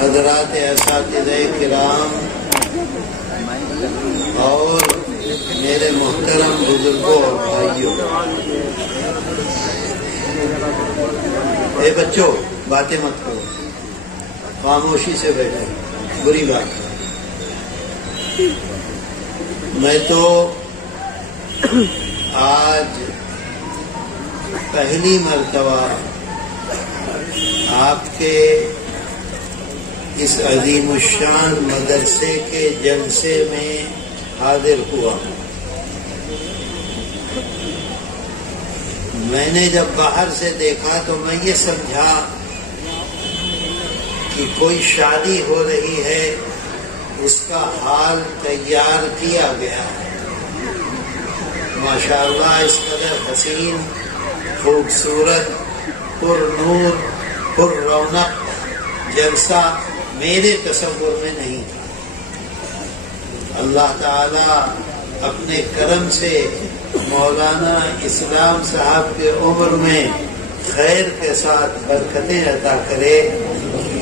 حضرات اساتذہ کرام اور میرے محترم بزرگوں اور بھائیوں، اے بچوں باتیں مت کرو، خاموشی سے بیٹھو، بری بات ہے۔ میں تو آج پہلی مرتبہ آپ کے اس عظیم الشان مدرسے کے جلسے میں حاضر ہوا۔ میں نے جب باہر سے دیکھا تو میں یہ سمجھا کہ کوئی شادی ہو رہی ہے، اس کا حال تیار کیا گیا ہے۔ ماشاءاللہ اس قدر حسین، خوبصورت، پر نور، پر رونق جلسہ میرے تصور میں نہیں تھا۔ اللہ تعالی اپنے کرم سے مولانا اسلام صاحب کے عمر میں خیر کے ساتھ برکتیں عطا کرے۔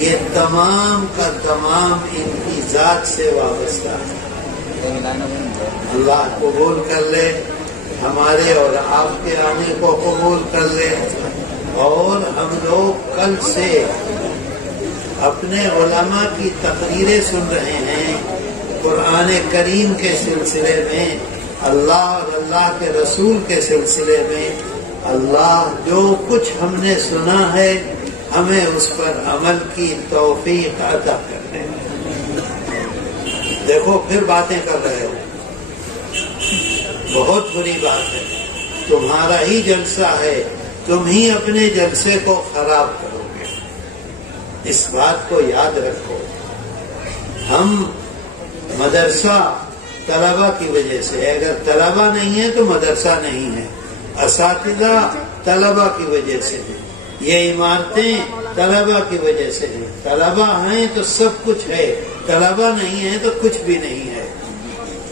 یہ تمام کا تمام ان کی ذات سے وابستہ ہے۔ اللہ قبول کر لے، ہمارے اور آپ کے آنے کو قبول کر لے، اور ہم لوگ کل سے اپنے علماء کی تقریریں سن رہے ہیں قرآن کریم کے سلسلے میں، اللہ اور اللہ کے رسول کے سلسلے میں۔ اللہ جو کچھ ہم نے سنا ہے ہمیں اس پر عمل کی توفیق عطا کر دے۔ دیکھو پھر باتیں کر رہے ہو، بہت بری بات ہے۔ تمہارا ہی جلسہ ہے، تم ہی اپنے جلسے کو خراب کرو گے، اس بات کو یاد رکھو۔ ہم مدرسہ طلبہ کی وجہ سے، اگر طلبہ نہیں ہے تو مدرسہ نہیں ہے، اساتذہ طلبہ کی وجہ سے ہے، یہ عمارتیں طلبہ کی وجہ سے ہیں۔ طلبہ ہیں تو سب کچھ ہے، طلبہ نہیں ہے تو کچھ بھی نہیں ہے۔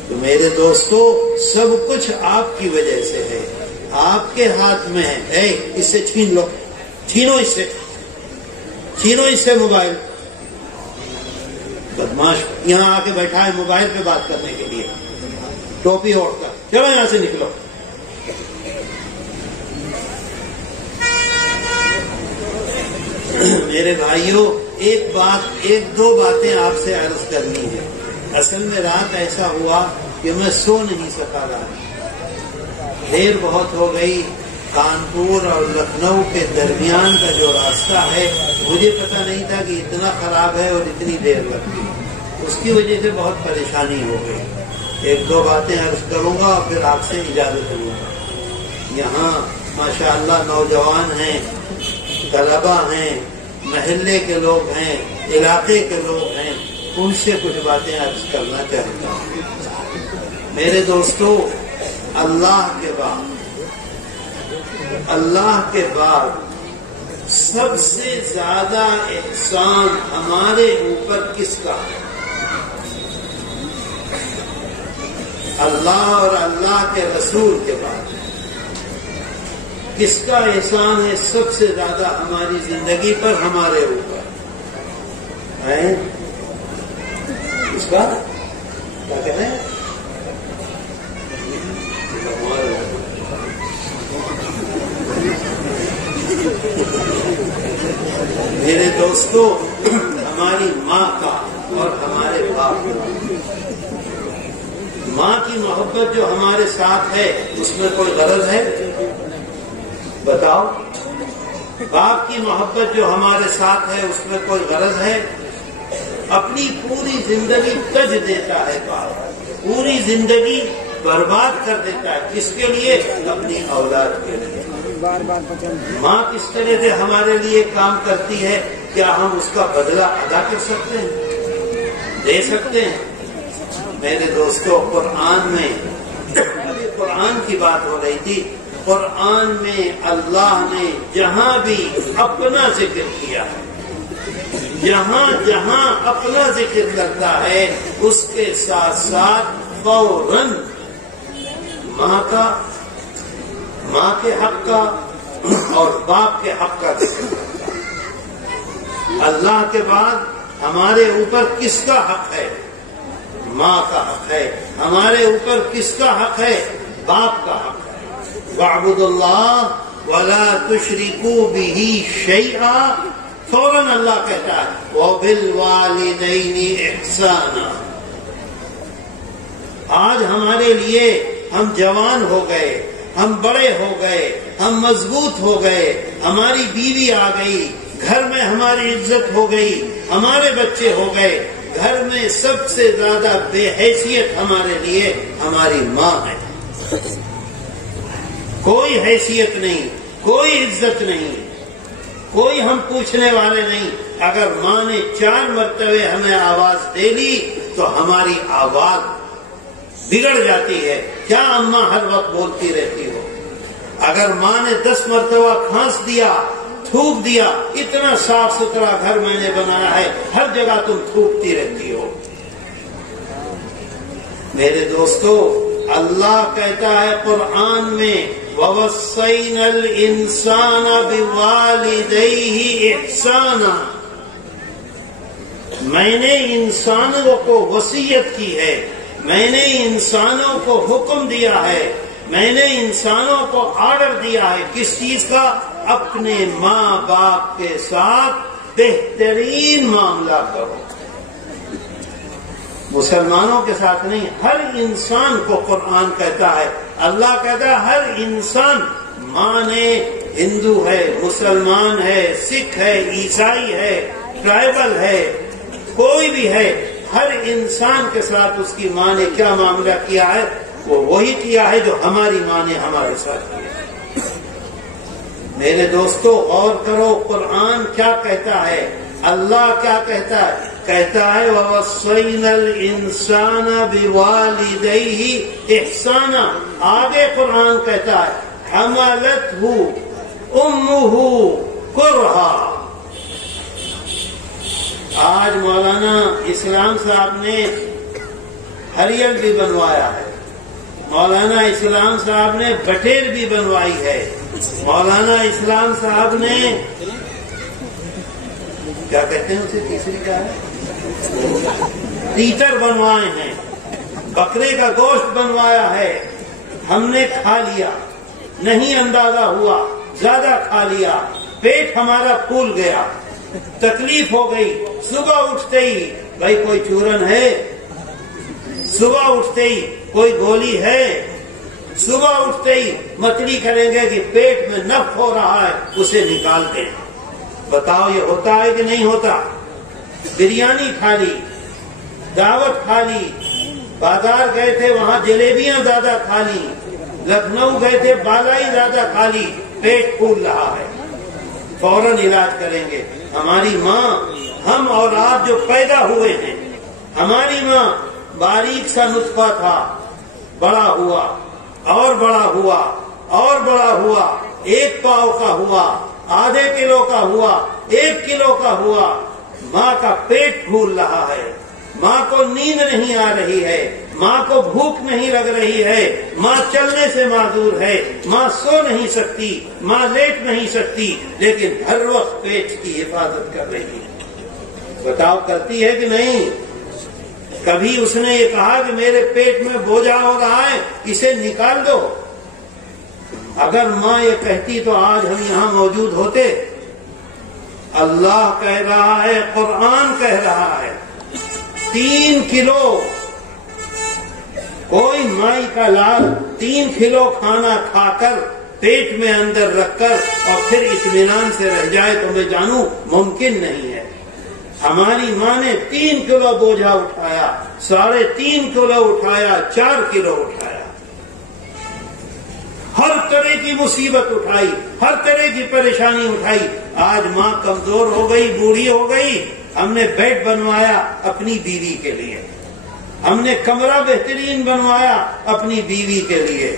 تو میرے دوستو، سب کچھ آپ کی وجہ سے ہے، آپ کے ہاتھ میں ہے۔ اے اس سے چھین لو، چھینو اس سے، چھینو اس سے موبائل۔ بدماش یہاں آ کے بیٹھا ہے موبائل پہ بات کرنے کے لیے، ٹوپی اوڑھ کر، چلو یہاں سے نکلو۔ میرے بھائیوں، ایک دو باتیں آپ سے عرض کرنی ہے۔ اصل میں رات ایسا ہوا کہ میں سو نہیں سکا رات، دیر بہت ہو گئی۔ کانپور اور لکھنؤ کے درمیان کا جو راستہ ہے مجھے پتہ نہیں تھا کہ اتنا خراب ہے اور اتنی دیر لگتی، اس کی وجہ سے بہت پریشانی ہو گئی۔ ایک دو باتیں عرض کروں گا اور پھر آپ سے اجازت لوں گا۔ یہاں ماشاءاللہ نوجوان ہیں، طلبہ ہیں، محلے کے لوگ ہیں، علاقے کے لوگ ہیں، ان سے کچھ باتیں عرض کرنا چاہتا ہوں۔ میرے دوستو، اللہ کے بعد سب سے زیادہ احسان ہمارے اوپر کس کا ہے؟ اللہ اور اللہ کے رسول کے بعد کس کا احسان ہے سب سے زیادہ ہماری زندگی پر، ہمارے اوپر ہے؟ اس کا کیا کہہ رہے ہیں؟ میرے دوستو، ہماری ماں کا اور ہمارے باپ کا۔ ماں کی محبت جو ہمارے ساتھ ہے اس میں کوئی غرض ہے؟ بتاؤ۔ باپ کی محبت جو ہمارے ساتھ ہے اس میں کوئی غرض ہے؟ اپنی پوری زندگی تج دیتا ہے باپ، پوری زندگی برباد کر دیتا ہے، کس کے لیے؟ اپنی اولاد کے لیے۔ ماں کس طرح سے ہمارے لیے کام کرتی ہے، کیا ہم اس کا بدلہ ادا کر سکتے ہیں؟ دے سکتے ہیں؟ میرے دوستو، قرآن کی بات ہو رہی تھی۔ قرآن میں اللہ نے جہاں بھی اپنا ذکر کیا ہے، جہاں جہاں اپنا ذکر کرتا ہے اس کے ساتھ ساتھ فوراً ماں کے حق کا اور باپ کے حق کا ذکر کرتا ہے۔ اللہ کے بعد ہمارے اوپر کس کا حق ہے؟ ماں کا حق ہے. ہمارے اوپر کس کا حق ہے؟ باپ کا حق ہے. وَاعْبُدُوا اللَّهَ وَلَا تُشْرِكُوا بِهِ شَيْئًا. فوراً اللہ کہتا ہے وَبِالْوَالِدَيْنِ إِحْسَانًا. آج ہمارے لیے ہم جوان ہو گئے، ہم بڑے ہو گئے، ہم مضبوط ہو گئے، ہماری بیوی آ گئی، گھر میں ہماری عزت ہو گئی، ہمارے بچے ہو گئے. گھر میں سب سے زیادہ بے حیثیت ہمارے لیے ہماری ماں ہے. کوئی حیثیت نہیں، کوئی عزت نہیں، کوئی ہم پوچھنے والے نہیں. اگر ماں نے 4 مرتبے ہمیں آواز دے لی تو ہماری آواز بگڑ جاتی ہے. کیا اماں ہر وقت بولتی رہتی ہو؟ اگر ماں نے 10 مرتبہ کھانس دیا، تھوک دیا، اتنا صاف ستھرا گھر میں نے بنایا ہے، ہر جگہ تم تھوکتی رہتی ہو. میرے دوستو، اللہ کہتا ہے قرآن میں وَوَصَّيْنَا الْإِنسَانَ بِوَالِدَيْهِ إِحْسَانًا. میں نے انسانوں کو وصیت کی ہے، میں نے انسانوں کو حکم دیا ہے، میں نے انسانوں کو آرڈر دیا ہے. کس چیز کا؟ اپنے ماں باپ کے ساتھ بہترین معاملہ کرو. مسلمانوں کے ساتھ نہیں، ہر انسان کو قرآن کہتا ہے، اللہ کہتا ہے ہر انسان. ماں نے ہندو ہے، مسلمان ہے، سکھ ہے، عیسائی ہے، ٹرائبل ہے، کوئی بھی ہے، ہر انسان کے ساتھ اس کی ماں نے کیا معاملہ کیا ہے؟ وہ وہی کیا ہے جو ہماری ماں نے ہمارے ساتھ کیا. میرے دوستو غور کرو، قرآن کیا کہتا ہے، اللہ کیا کہتا ہے؟ کہتا ہے وَوَصَّيْنَا الْإِنسَانَ بِوَالِدَيْهِ إِحْسَانًا. آگے قرآن کہتا ہے حَمَلَتْهُ أُمُّهُ كُرْهًا. آج مولانا اسلام صاحب نے ہریل بھی بنوایا ہے، مولانا اسلام صاحب نے بٹیر بھی بنوائی ہے، مولانا اسلام صاحب نے کیا کہتے ہیں اسے، تیسری کیا ہے، تیتر بنوائے ہیں، بکرے کا گوشت بنوایا ہے. ہم نے کھا لیا، نہیں اندازہ ہوا، زیادہ کھا لیا، پیٹ ہمارا پھول گیا، تکلیف ہو گئی. صبح اٹھتے ہی بھائی کوئی چورن ہے، صبح اٹھتے ہی کوئی گولی ہے، صبح اٹھتے ہی مچھلی کریں گے کہ پیٹ میں نف ہو رہا ہے، اسے نکال دیں. بتاؤ یہ ہوتا ہے کہ نہیں ہوتا؟ بریانی کھا لی، دعوت کھا لی، بازار گئے تھے وہاں جلیبیاں زیادہ کھا لی، لکھنؤ گئے تھے بالائی زیادہ کھا لی، پیٹ پھول رہا ہے، فوراً علاج کریں گے. ہماری ماں، ہم اور آپ جو پیدا ہوئے ہیں، ہماری ماں باریک سا نطفہ تھا، بڑا ہوا اور بڑا ہوا اور بڑا ہوا، 1 پاؤ کا ہوا، آدھے کلو کا ہوا، 1 کلو کا ہوا. ماں کا پیٹ پھول رہا ہے، ماں کو نیند نہیں آ رہی ہے، ماں کو بھوک نہیں لگ رہی ہے، ماں چلنے سے معذور ہے، ماں سو نہیں سکتی، ماں لیٹ نہیں سکتی، لیکن ہر وقت پیٹ کی حفاظت کر رہی ہے. بتاؤ کرتی ہے کہ نہیں؟ کبھی اس نے یہ کہا کہ میرے پیٹ میں بوجھا ہو رہا ہے، اسے نکال دو؟ اگر ماں یہ کہتی تو آج ہم یہاں موجود ہوتے. اللہ کہہ رہا ہے، قرآن کہہ رہا ہے 3 کلو، کوئی مائی کا لال 3 کلو کھانا کھا کر پیٹ میں اندر رکھ کر اور پھر اطمینان سے رہ جائے تو میں جانوں ممکن نہیں ہے. ہماری ماں نے 3 کلو بوجھا اٹھایا، 3.5 کلو اٹھایا، 4 کلو اٹھایا، ہر طرح کی مصیبت اٹھائی، ہر طرح کی پریشانی اٹھائی. آج ماں کمزور ہو گئی، بوڑھی ہو گئی، ہم نے بیڈ بنوایا اپنی بیوی کے لیے، ہم نے کمرہ بہترین بنوایا اپنی بیوی کے لیے،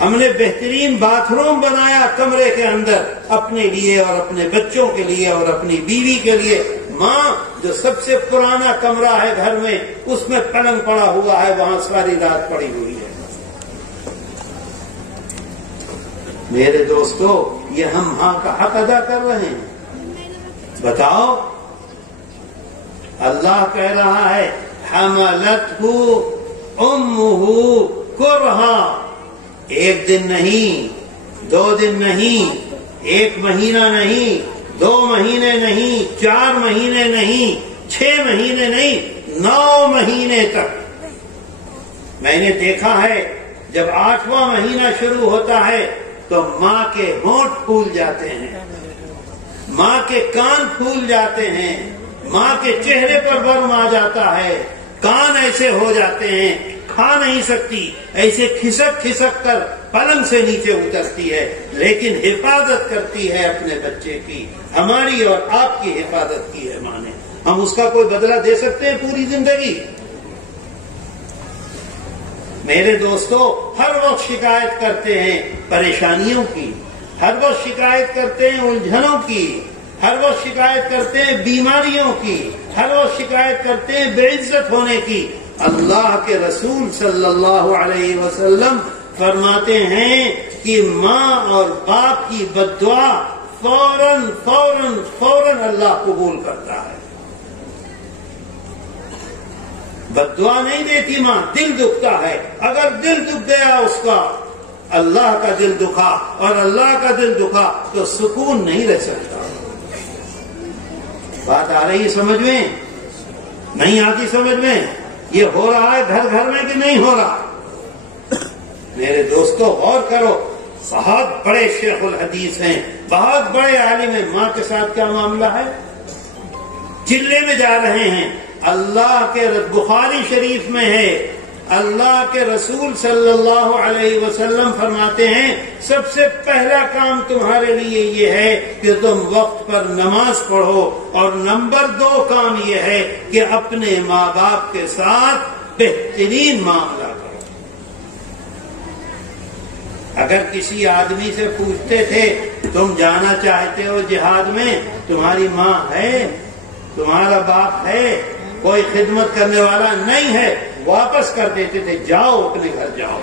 ہم نے بہترین باتھ روم بنایا کمرے کے اندر اپنے لیے اور اپنے بچوں کے لیے اور اپنی بیوی کے لیے. ماں جو سب سے پرانا کمرہ ہے گھر میں، اس میں پلنگ پڑا ہوا ہے، وہاں ساری رات پڑی ہوئی ہے. میرے دوستو، یہ ہم ماں کا حق ادا کر رہے ہیں؟ بتاؤ. اللہ کہہ رہا ہے حملتہ امہ کرہا، ایک دن نہیں، 2 دن نہیں، 1 مہینہ نہیں، 2 مہینے نہیں، 4 مہینے نہیں، 6 مہینے نہیں، 9 مہینے تک۔ میں نے دیکھا ہے جب 8واں مہینہ شروع ہوتا ہے تو ماں کے ہونٹ پھول جاتے ہیں، ماں کے کان پھول جاتے ہیں، ماں کے چہرے پر برم آ جاتا ہے، کان ایسے ہو جاتے ہیں، کھا نہیں سکتی، ایسے کھسک کھسک کر پلنگ سے نیچے اترتی ہے، لیکن حفاظت کرتی ہے اپنے بچے کی، ہماری اور آپ کی حفاظت کی ہے ماں نے۔ ہم اس کا کوئی بدلہ دے سکتے ہیں پوری زندگی؟ میرے دوستو، ہر وقت شکایت کرتے ہیں پریشانیوں کی، ہر وقت شکایت کرتے ہیں الجھنوں کی، ہر وقت شکایت کرتے ہیں بیماریوں کی، ہر وقت شکایت کرتے ہیں بے عزت ہونے کی۔ اللہ کے رسول صلی اللہ علیہ وسلم فرماتے ہیں کہ ماں اور باپ کی بد دعا فوراً فوراً فوراً اللہ قبول کرتا ہے۔ بد دعا نہیں دیتی ماں، دل دکھتا ہے، اگر دل دکھ گیا اس کا، اللہ کا دل دکھا اور اللہ کا دل دکھا تو سکون نہیں رہ سکتا۔ بات آ رہی ہے سمجھ میں؟ نہیں آتی سمجھ میں؟ یہ ہو رہا ہے گھر گھر میں کہ نہیں ہو رہا؟ میرے دوستو غور کرو، بہت بڑے شیخ الحدیث ہیں، بہت بڑے عالم ہیں، ماں کے ساتھ کیا معاملہ ہے؟ چلے میں جا رہے ہیں، اللہ کے بخاری شریف میں ہے، اللہ کے رسول صلی اللہ علیہ وسلم فرماتے ہیں سب سے پہلا کام تمہارے لیے یہ ہے کہ تم وقت پر نماز پڑھو، اور نمبر 2 کام یہ ہے کہ اپنے ماں باپ کے ساتھ بہترین معاملہ کرو۔ اگر کسی آدمی سے پوچھتے تھے تم جانا چاہتے ہو جہاد میں، تمہاری ماں ہے، تمہارا باپ ہے، کوئی خدمت کرنے والا نہیں ہے، واپس کر دیتے تھے، جاؤ اپنے گھر جاؤ۔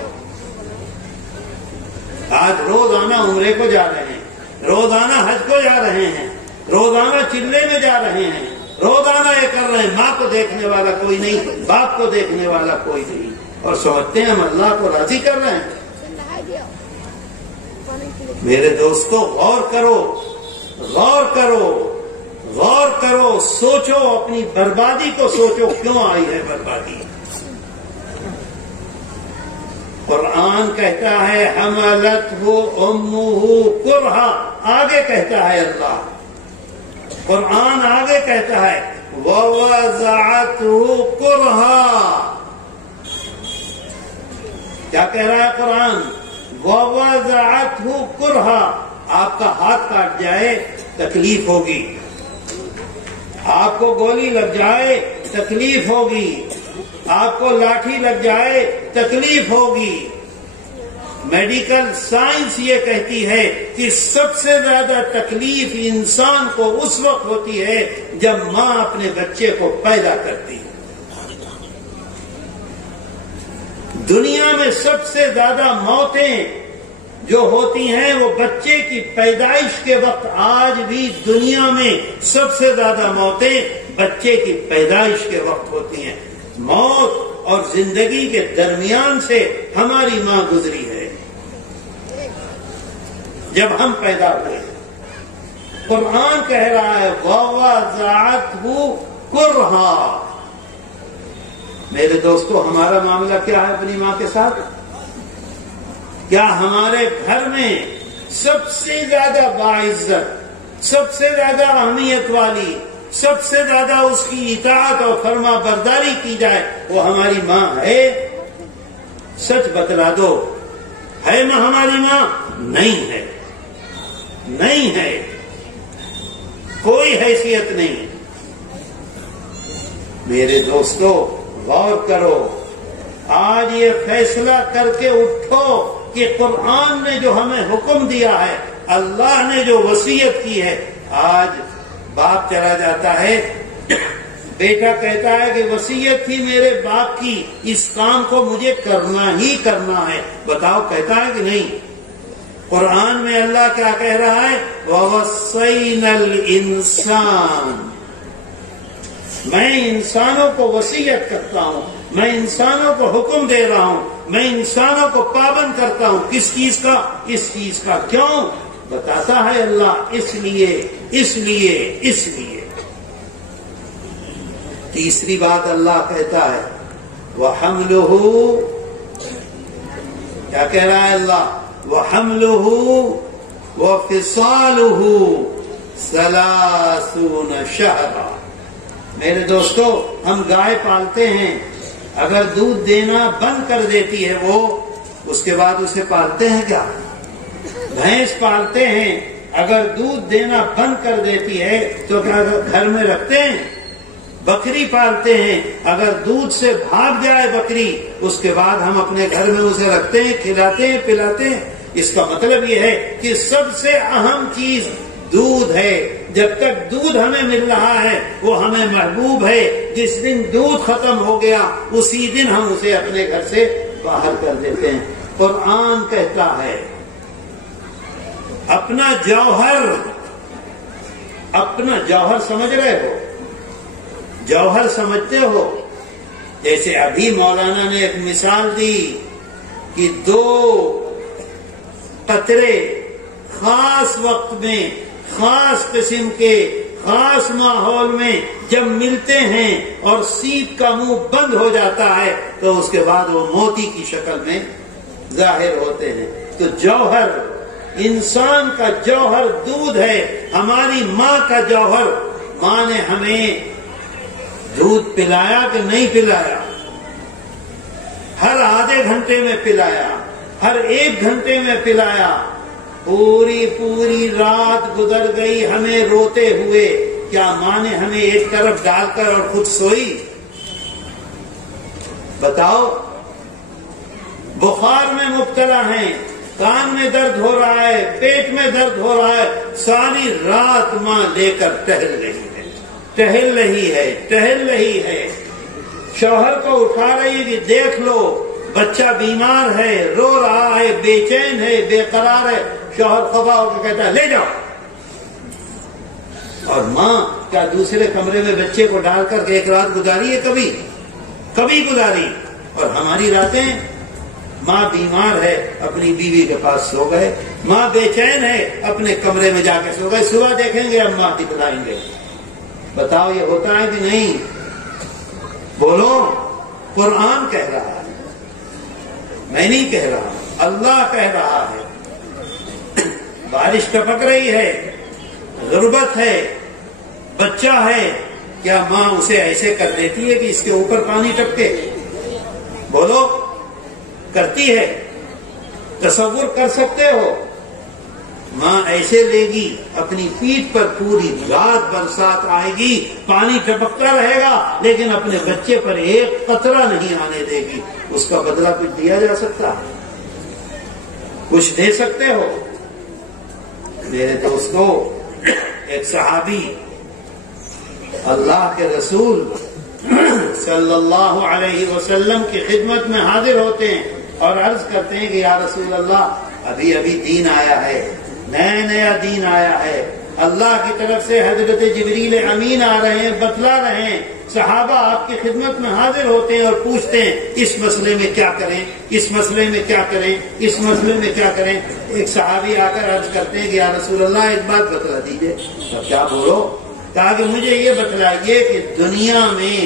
آج روزانہ عمرے کو جا رہے ہیں، روزانہ حج کو جا رہے ہیں، روزانہ چلے میں جا رہے ہیں، روزانہ یہ کر رہے ہیں، ماں کو دیکھنے والا کوئی نہیں، باپ کو دیکھنے والا کوئی نہیں، اور سمجھتے ہیں ہم اللہ کو راضی کر رہے ہیں۔ میرے دوستو غور کرو، غور کرو، غور کرو، سوچو، اپنی بربادی کو سوچو، کیوں آئی ہے بربادی؟ قرآن کہتا ہے حملتہ امہ کرہا، آگے کہتا ہے اللہ، قرآن آگے کہتا ہے ووضعتہ کرہا، کیا کہہ رہا ہے قرآن؟ ووضعتہ کرہا، آپ کا ہاتھ کاٹ جائے تکلیف ہوگی، آپ کو گولی لگ جائے تکلیف ہوگی، آپ کو لاٹھی لگ جائے تکلیف ہوگی۔ میڈیکل سائنس یہ کہتی ہے کہ سب سے زیادہ تکلیف انسان کو اس وقت ہوتی ہے جب ماں اپنے بچے کو پیدا کرتی ہے۔ دنیا میں سب سے زیادہ موتیں جو ہوتی ہیں وہ بچے کی پیدائش کے وقت، آج بھی دنیا میں سب سے زیادہ موتیں بچے کی پیدائش کے وقت ہوتی ہیں۔ موت اور زندگی کے درمیان سے ہماری ماں گزری ہے جب ہم پیدا ہوئے۔ قرآن کہہ رہا ہے ووضعتہ کرہا۔ میرے دوستو، ہمارا معاملہ کیا ہے اپنی ماں کے ساتھ؟ کیا ہمارے گھر میں سب سے زیادہ باعزت، سب سے زیادہ اہمیت والی، سب سے زیادہ اس کی اطاعت اور فرما برداری کی جائے وہ ہماری ماں ہے؟ سچ بتلا دو، ہے نہ ہماری ماں؟ نہیں ہے، نہیں ہے، کوئی حیثیت نہیں۔ میرے دوستو غور کرو، آج یہ فیصلہ کر کے اٹھو کہ قرآن نے جو ہمیں حکم دیا ہے، اللہ نے جو وصیت کی ہے، آج باپ چلا جاتا ہے، بیٹا کہتا ہے کہ وصیت تھی میرے باپ کی، اس کام کو مجھے کرنا ہی کرنا ہے، بتاؤ کہتا ہے کہ نہیں؟ قرآن میں اللہ کیا کہہ رہا ہے؟ وَوَصَّيْنَا الْإِنسَانَ میں انسانوں کو وصیت کرتا ہوں، میں انسانوں کو حکم دے رہا ہوں، میں انسانوں کو پابند کرتا ہوں۔ کس چیز کا؟ اس چیز کا۔ کیوں؟ بتاتا ہے اللہ، اس لیے اس لیے اس لیے۔ تیسری بات اللہ کہتا ہے وَحَمْلُهُ، کیا کہہ رہا ہے اللہ؟ وَحَمْلُهُ وَفِصَالُهُ 30 شهرا۔ میرے دوستو، ہم گائے پالتے ہیں، اگر دودھ دینا بند کر دیتی ہے وہ، اس کے بعد اسے پالتے ہیں کیا؟ بھینس پالتے ہیں، اگر دودھ دینا بند کر دیتی ہے تو کیا گھر میں رکھتے ہیں؟ بکری پالتے ہیں، اگر دودھ سے بھاگ جائے بکری، اس کے بعد ہم اپنے گھر میں اسے رکھتے ہیں، کھلاتے ہیں، پلاتے ہیں۔ اس کا مطلب یہ ہے کہ سب سے اہم چیز دودھ ہے۔ جب تک دودھ ہمیں مل رہا ہے وہ ہمیں محبوب ہے، جس دن دودھ ختم ہو گیا اسی دن ہم اسے اپنے گھر سے باہر کر دیتے ہیں۔ قرآن کہتا ہے اپنا جوہر سمجھ رہے ہو؟ جوہر سمجھتے ہو؟ جیسے ابھی مولانا نے ایک مثال دی کہ 2 قطرے خاص وقت میں، خاص قسم کے، خاص ماحول میں جب ملتے ہیں اور سیپ کا منہ بند ہو جاتا ہے تو اس کے بعد وہ موتی کی شکل میں ظاہر ہوتے ہیں۔ تو جوہر، انسان کا جوہر دودھ ہے۔ ہماری ماں کا جوہر، ماں نے ہمیں دودھ پلایا کہ نہیں پلایا؟ ہر آدھے گھنٹے میں پلایا، ہر 1 گھنٹے میں پلایا۔ پوری رات گزر گئی ہمیں روتے ہوئے، کیا ماں نے ہمیں ایک طرف ڈال کر اور خود سوئی؟ بتاؤ۔ بخار میں مبتلا ہیں، کان میں درد ہو رہا ہے، پیٹ میں درد ہو رہا ہے، ساری رات ماں لے کر ٹہل رہی ہے۔ شوہر کو اٹھا رہی ہے کہ دیکھ لو بچہ بیمار ہے، رو رہا ہے، بے چین ہے، بے قرار ہے۔ شوہر خفا ہو کے کہتا ہے لے جاؤ۔ اور ماں کیا دوسرے کمرے میں بچے کو ڈال کر ایک رات گزاری ہے؟ کبھی گزاری؟ اور ہماری راتیں، ماں بیمار ہے اپنی بیوی کے پاس سو گئے، ماں بے چین ہے اپنے کمرے میں جا کے سو گئے، صبح دیکھیں گے اماں دکھلائیں گے۔ بتاؤ یہ ہوتا ہے کہ نہیں؟ بولو۔ قرآن کہہ رہا ہے، میں نہیں کہہ رہا، اللہ کہہ رہا ہے۔ بارش ٹپک رہی ہے، غربت ہے، بچہ ہے، کیا ماں اسے ایسے کر دیتی ہے کہ اس کے اوپر پانی ٹپکے؟ بولو، کرتی ہے؟ تصور کر سکتے ہو؟ ماں ایسے لے گی، اپنی پیٹھ پر پوری رات برسات آئے گی، پانی ٹپکتا رہے گا، لیکن اپنے بچے پر ایک قطرہ نہیں آنے دے گی۔ اس کا بدلہ کچھ دیا جا سکتا ہے؟ کچھ دے سکتے ہو؟ میرے دوستو، ایک صحابی اللہ کے رسول صلی اللہ علیہ وسلم کی خدمت میں حاضر ہوتے ہیں اور عرض کرتے ہیں کہ یا رسول اللہ، ابھی دین آیا ہے، نیا دین آیا ہے، اللہ کی طرف سے حضرت جبریل امین آ رہے ہیں، بتلا رہے ہیں، صحابہ آپ کی خدمت میں حاضر ہوتے ہیں اور پوچھتے ہیں اس مسئلے میں کیا کریں، اس مسئلے میں کیا کریں، اس مسئلے میں کیا کریں۔ ایک صحابی آ کر عرض کرتے ہیں کہ یا رسول اللہ ایک بات بتلا دیجئے۔ اب کیا بولو؟ کہا کہ مجھے یہ بتلائیے کہ دنیا میں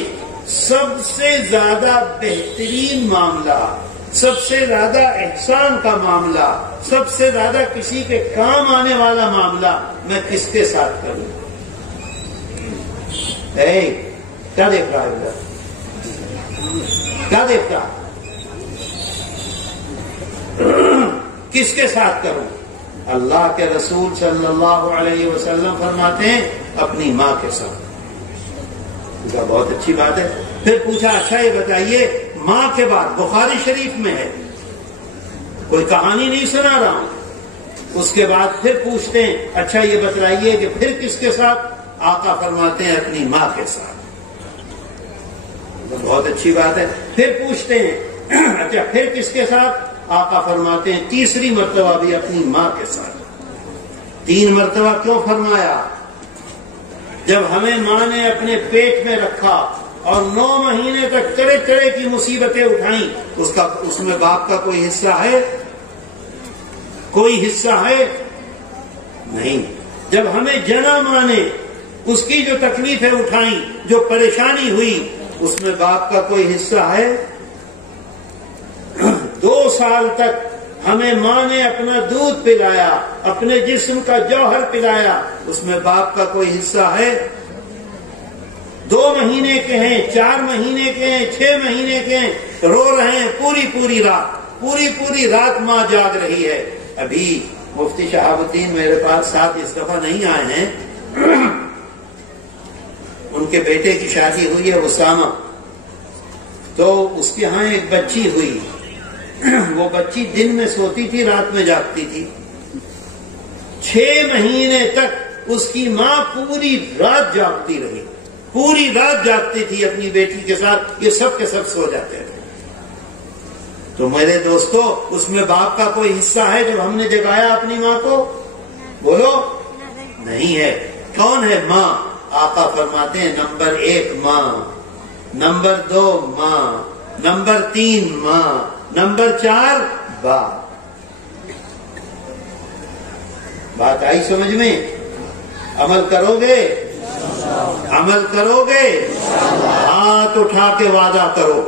سب سے زیادہ بہترین معاملہ، سب سے زیادہ احسان کا معاملہ، سب سے زیادہ کسی کے کام آنے والا معاملہ میں کس کے ساتھ کروں؟ کیا دیکھ رہا ہے؟ کیا دیکھ رہا؟ کس کے ساتھ کروں؟ اللہ کے رسول صلی اللہ علیہ وسلم فرماتے ہیں اپنی ماں کے ساتھ۔ بہت اچھی بات ہے۔ پھر پوچھا اچھا یہ بتائیے ماں کے بعد، بخاری شریف میں ہے، کوئی کہانی نہیں سنا رہا ہوں، اس کے بعد پھر پوچھتے ہیں اچھا یہ بتلائیے کہ پھر کس کے ساتھ؟ آقا فرماتے ہیں اپنی ماں کے ساتھ۔ بہت اچھی بات ہے۔ پھر پوچھتے ہیں اچھا پھر کس کے ساتھ؟ آقا فرماتے ہیں تیسری مرتبہ بھی اپنی ماں کے ساتھ۔ 3 مرتبہ کیوں فرمایا؟ جب ہمیں ماں نے اپنے پیٹ میں رکھا اور 9 مہینے تک طرح طرح کی مصیبتیں اٹھائیں، اس میں باپ کا کوئی حصہ ہے؟ کوئی حصہ ہے؟ نہیں۔ جب ہمیں جنا ماں نے اس کی جو تکلیفیں اٹھائیں، جو پریشانی ہوئی، اس میں باپ کا کوئی حصہ ہے؟ 2 سال تک ہمیں ماں نے اپنا دودھ پلایا، اپنے جسم کا جوہر پلایا، اس میں باپ کا کوئی حصہ ہے؟ 2 مہینے کے ہیں، 4 مہینے کے ہیں، 6 مہینے کے ہیں، رو رہے ہیں پوری رات ماں جاگ رہی ہے۔ ابھی مفتی شہاب الدین میرے پاس ساتھ اس دفعہ نہیں آئے ہیں، ان کے بیٹے کی شادی ہوئی ہے اسامہ، تو اس کے ہاں ایک بچی ہوئی، وہ بچی دن میں سوتی تھی، رات میں جاگتی تھی۔ 6 مہینے تک اس کی ماں پوری رات جاگتی رہی، پوری رات جاگتی تھی اپنی بیٹی کے ساتھ، یہ سب کے سب سو جاتے تھے۔ تو میرے دوستو، اس میں باپ کا کوئی حصہ ہے جب ہم نے جگایا اپنی ماں کو؟ بولو، نہیں ہے۔ کون ہے ماں؟ آقا فرماتے ہیں نمبر 1 ماں، نمبر 2 ماں، نمبر 3 ماں، نمبر 4 باپ۔ بات آئی سمجھ میں؟ عمل کرو گے؟ عمل کرو گے؟ ہاتھ اٹھا کے وعدہ کرو،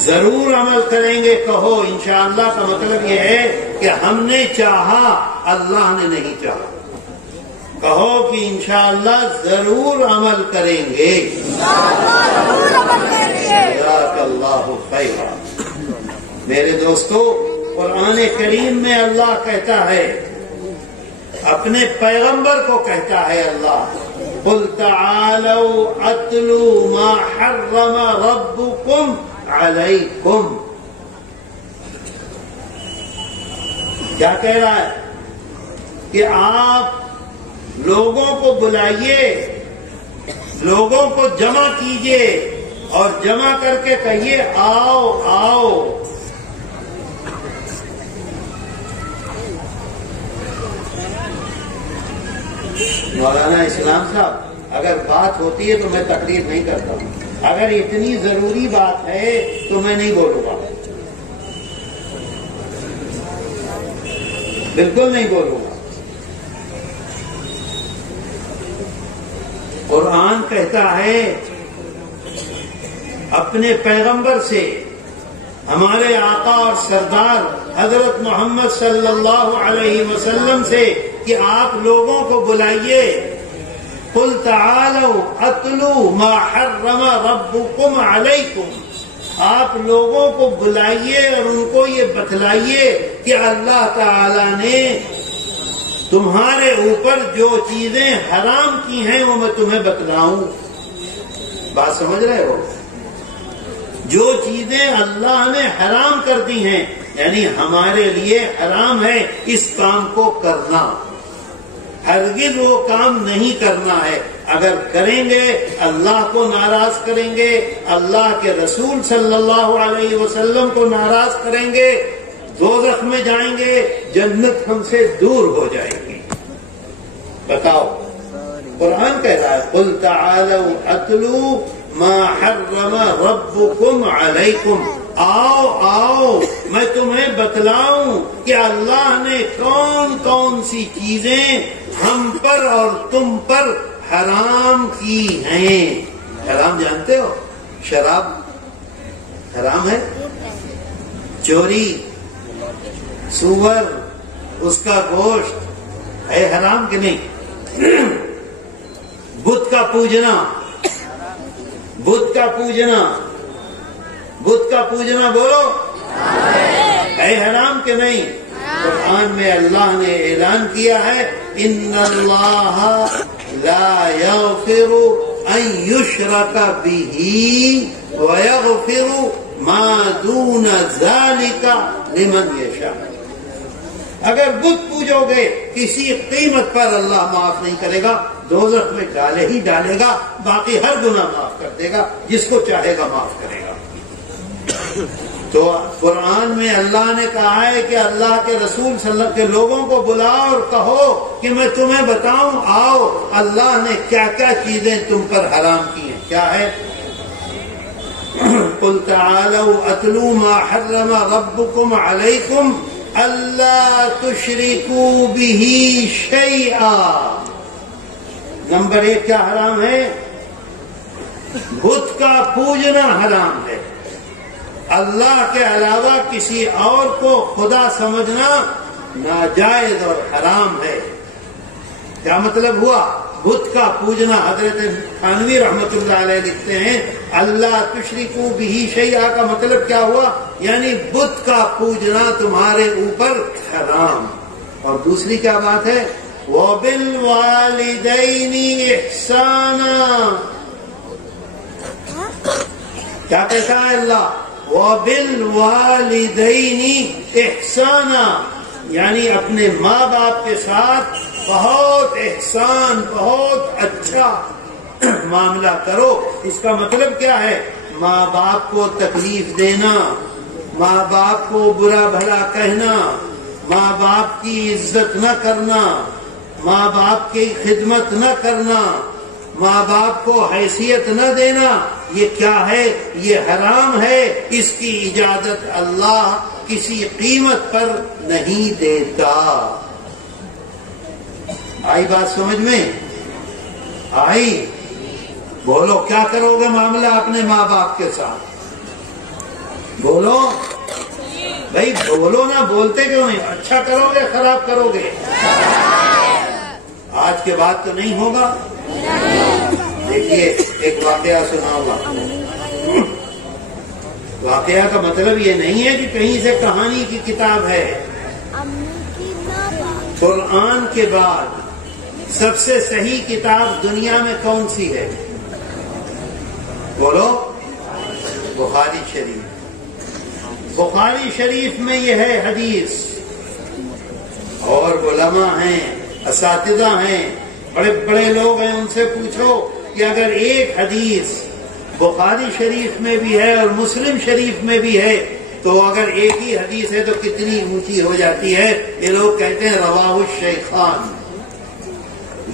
ضرور عمل کریں گے۔ کہو انشاءاللہ کا مطلب یہ ہے کہ ہم نے چاہا، اللہ نے نہیں چاہا۔ کہو کہ انشاءاللہ ضرور عمل کریں گے۔ جزاک اللہ خیرا۔ میرے دوستو، قرآن کریم میں اللہ کہتا ہے، اپنے پیغمبر کو کہتا ہے اللہ، قل تعالوا اتلوا ما حرم ربکم علیکم۔ کیا کہہ رہا ہے؟ کہ آپ لوگوں کو بلائیے، لوگوں کو جمع کیجئے اور جمع کر کے کہیے آؤ آؤ۔ مولانا اسلام صاحب، اگر بات ہوتی ہے تو میں تقریر نہیں کرتا ہوں، اگر اتنی ضروری بات ہے تو میں نہیں بولوں گا، بالکل نہیں بولوں گا۔ قرآن کہتا ہے اپنے پیغمبر سے، ہمارے آقا اور سردار حضرت محمد صلی اللہ علیہ وسلم سے، کہ آپ لوگوں کو بلائیے، قل تعالوا اتلوا ما حرم ربکم علیکم، آپ لوگوں کو بلائیے اور ان کو یہ بتلائیے کہ اللہ تعالی نے تمہارے اوپر جو چیزیں حرام کی ہیں وہ میں تمہیں بتلاؤں۔ بات سمجھ رہے ہو؟ جو چیزیں اللہ نے حرام کر دی ہیں، یعنی ہمارے لیے حرام ہے اس کام کو کرنا، ہرگز وہ کام نہیں کرنا ہے۔ اگر کریں گے اللہ کو ناراض کریں گے، اللہ کے رسول صلی اللہ علیہ وسلم کو ناراض کریں گے، دوزخ میں جائیں گے، جنت ہم سے دور ہو جائے گی۔ بتاؤ، قرآن کہہ رہا ہے قل تعالوا اتلوا ما حرم ربکم علیکم، آؤ آؤ میں تمہیں بتلاؤں کہ اللہ نے کون کون سی چیزیں ہم پر اور تم پر حرام کی ہیں۔ حرام جانتے ہو؟ شراب حرام ہے، چوری، سور، اس کا گوشت ہے حرام کہ نہیں؟ بت کا پوجنا، بت کا پوجنا، بت کا پوجنا بولو، ہے حرام کہ نہیں؟ قرآن میں اللہ نے اعلان کیا ہے ان اللہ لا یغفر ان یشرک بہ ویغفر ما دون ذلک لمن یشاء۔ اگر بت پوجو گے کسی قیمت پر اللہ معاف نہیں کرے گا، دوزخ میں ڈالے ہی ڈالے گا، باقی ہر گناہ معاف کر دے گا، جس کو چاہے گا معاف کرے گا۔ تو قرآن میں اللہ نے کہا ہے کہ اللہ کے رسول صلی اللہ علیہ وسلم کے لوگوں کو بلاؤ اور کہو کہ میں تمہیں بتاؤں، آؤ اللہ نے کیا کیا چیزیں تم پر حرام کی ہیں. کیا ہے؟ قل تعالوا اتلوا ما حرم ربكم عليكم الا تشركوا به شيئا. نمبر 1 کیا حرام ہے؟ بت کا پوجنا حرام ہے. اللہ کے علاوہ کسی اور کو خدا سمجھنا ناجائز اور حرام ہے. کیا مطلب ہوا؟ بت کا پوجنا. حضرت تھانوی رحمت اللہ علیہ لکھتے ہیں اللہ تشرکو بہ شیئا کا مطلب کیا ہوا؟ یعنی بت کا پوجنا تمہارے اوپر حرام. اور دوسری کیا بات ہے؟ وَبِالْوَالِدَيْنِ إِحْسَانًا. کیا کہتا ہے اللہ؟ وَبِالْوَالِدَيْنِ إِحْسَانًا، یعنی اپنے ماں باپ کے ساتھ بہت احسان، بہت اچھا معاملہ کرو. اس کا مطلب کیا ہے؟ ماں باپ کو تکلیف دینا، ماں باپ کو برا بھلا کہنا، ماں باپ کی عزت نہ کرنا، ماں باپ کی خدمت نہ کرنا، ماں باپ کو حیثیت نہ دینا، یہ کیا ہے؟ یہ حرام ہے. اس کی اجازت اللہ کسی قیمت پر نہیں دیتا. آئی بات سمجھ میں؟ آئی؟ بولو کیا کرو گے معاملہ اپنے ماں باپ کے ساتھ؟ بولو بھائی، بولو نا. بولتے کیوں نہیں؟ اچھا کرو گے خراب کرو گے؟ آج کے بعد تو نہیں ہوگا. دیکھیے ایک واقعہ سناؤں گا. واقعہ کا مطلب یہ نہیں ہے کہ کہیں سے کہانی کی کتاب ہے. قرآن کے بعد سب سے صحیح کتاب دنیا میں کون سی ہے؟ بولو. بخاری شریف. بخاری شریف میں یہ ہے حدیث، اور علماء ہیں، اساتذہ ہیں، بڑے بڑے لوگ ہیں، ان سے پوچھو کہ اگر ایک حدیث بخاری شریف میں بھی ہے اور مسلم شریف میں بھی ہے تو اگر ایک ہی حدیث ہے تو کتنی اونچی ہو جاتی ہے. یہ لوگ کہتے ہیں رواہ الشیخان.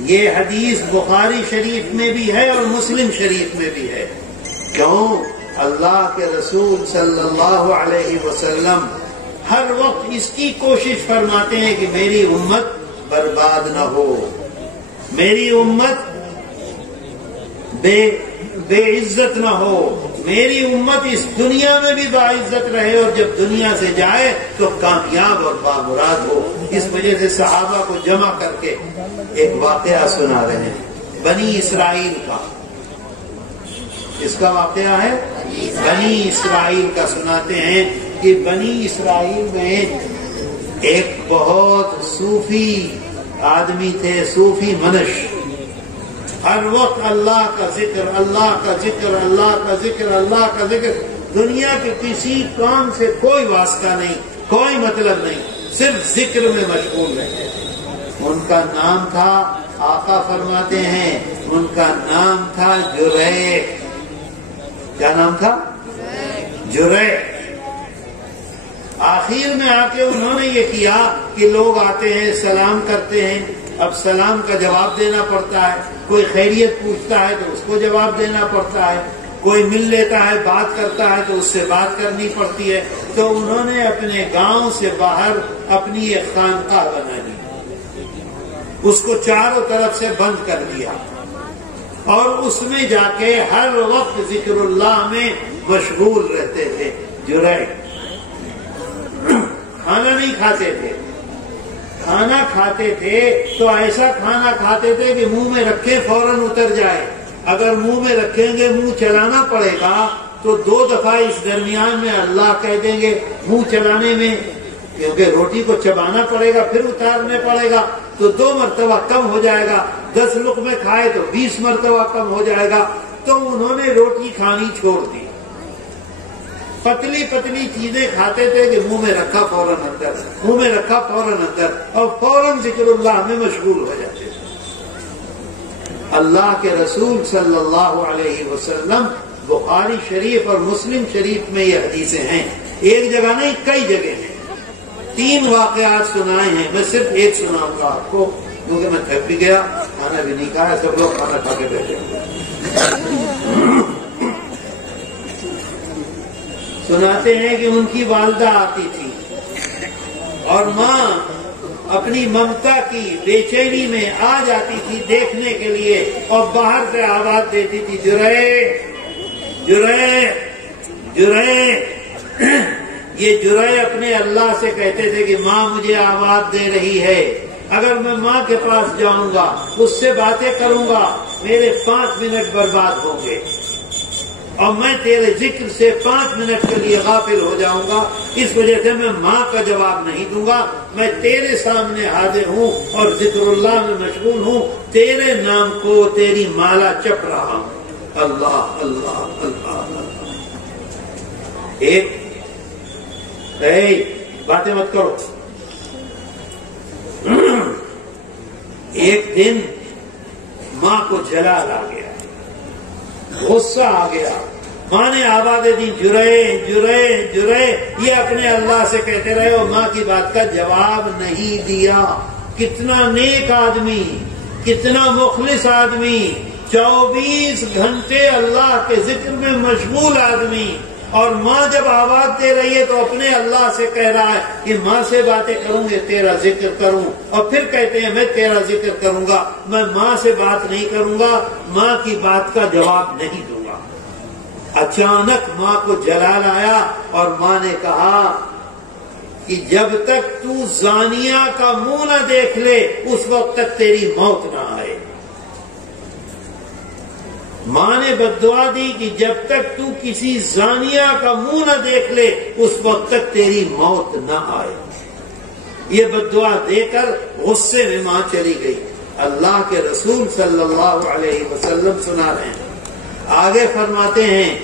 یہ حدیث بخاری شریف میں بھی ہے اور مسلم شریف میں بھی ہے. کیوں؟ اللہ کے رسول صلی اللہ علیہ وسلم ہر وقت اس کی کوشش فرماتے ہیں کہ میری امت برباد نہ ہو، میری امت بے عزت نہ ہو، میری امت اس دنیا میں بھی باعزت رہے اور جب دنیا سے جائے تو کامیاب اور بامراد ہو. اس وجہ سے صحابہ کو جمع کر کے ایک واقعہ سنا رہے ہیں بنی اسرائیل کا. اس کا واقعہ ہے بنی اسرائیل کا. سناتے ہیں کہ بنی اسرائیل میں ایک بہت صوفی آدمی تھے، صوفی منش. ہر وقت اللہ کا ذکر، اللہ کا ذکر، اللہ کا ذکر، اللہ کا ذکر. دنیا کے کسی کام سے کوئی واسطہ نہیں، کوئی مطلب نہیں، صرف ذکر میں مشغول رہتے تھے. ان کا نام تھا، آقا فرماتے ہیں ان کا نام تھا جریح. کیا نام تھا؟ جریح. آخر میں آ کے انہوں نے یہ کیا کہ لوگ آتے ہیں سلام کرتے ہیں، اب سلام کا جواب دینا پڑتا ہے. کوئی خیریت پوچھتا ہے تو اس کو جواب دینا پڑتا ہے، کوئی مل لیتا ہے بات کرتا ہے تو اس سے بات کرنی پڑتی ہے. تو انہوں نے اپنے گاؤں سے باہر اپنی ایک خانقاہ بنا لی، اس کو چاروں طرف سے بند کر دیا اور اس میں جا کے ہر وقت ذکر اللہ میں مشغول رہتے تھے. جریح کھانا نہیں کھاتے تھے. کھانا کھاتے تھے تو ایسا کھانا کھاتے تھے کہ منہ میں رکھے فوراً اتر جائے. اگر منہ میں رکھیں گے منہ چلانا پڑے گا تو 2 دفعہ اس درمیان میں اللہ کہہ دیں گے منہ چلانے میں، کیونکہ روٹی کو چبانا پڑے گا پھر اتارنے پڑے گا تو 2 مرتبہ کم ہو جائے گا. 10 لقمے کھائے تو 20 مرتبہ کم ہو جائے گا. تو انہوں نے روٹی کھانی چھوڑ دی، پتلی پتلی چیزیں کھاتے تھے کہ منہ میں رکھا فوراً اندر، منہ میں رکھا فوراً اندر، اور فوراً ذکر اللہ میں مشغول ہو جاتے تھے. اللہ کے رسول صلی اللہ علیہ وسلم بخاری شریف اور مسلم شریف میں یہ حدیثیں ہیں ایک جگہ نہیں، کئی جگہ ہیں. 3 واقعات سنائے ہیں، میں صرف ایک سناؤں گا آپ کو کیونکہ میں تھک بھی گیا، کھانا بھی نہیں کھایا، سب لوگ کھانا کھا کے بیٹھے ہوئے. سناتے ہیں کہ ان کی والدہ آتی تھی اور ماں اپنی ممتا کی بے چینی میں آ جاتی تھی دیکھنے کے لیے اور باہر سے آواز دیتی تھی، جرے جرے جرے. یہ جرے اپنے اللہ سے کہتے تھے کہ ماں مجھے آواز دے رہی ہے، اگر میں ماں کے پاس جاؤں گا، اس سے باتیں کروں گا، میرے 5 منٹ برباد ہوں گے اور میں تیرے ذکر سے 5 منٹ کے لیے غافل ہو جاؤں گا. اس وجہ سے میں ماں کا جواب نہیں دوں گا، میں تیرے سامنے حاضر ہوں اور ذکر اللہ میں مشغول ہوں، تیرے نام کو تیری مالا چپ رہا ہوں. اللہ اللہ اللہ اللہ. باتیں مت کرو. ایک دن ماں کو جلال آ گیا، غصہ آ گیا. ماں نے آوازیں دی، جرے جرے جرے. یہ اپنے اللہ سے کہتے رہے اور ماں کی بات کا جواب نہیں دیا. کتنا نیک آدمی، کتنا مخلص آدمی، 24 گھنٹے اللہ کے ذکر میں مشغول آدمی، اور ماں جب آواز دے رہی ہے تو اپنے اللہ سے کہہ رہا ہے کہ ماں سے باتیں کروں گے، تیرا ذکر کروں. اور پھر کہتے ہیں میں تیرا ذکر کروں گا، میں ماں سے بات نہیں کروں گا، ماں کی بات کا جواب نہیں دوں گا. اچانک ماں کو جلال آیا اور ماں نے کہا کہ جب تک تو زانیہ کا منہ نہ دیکھ لے اس وقت تک تیری موت نہ آئے. ماں نے بددعا دی کہ جب تک تو کسی زانیہ کا منہ نہ دیکھ لے اس وقت تک تیری موت نہ آئے. یہ بددعا دے کر غصے میں ماں چلی گئی. اللہ کے رسول صلی اللہ علیہ وسلم سنا رہے ہیں. آگے فرماتے ہیں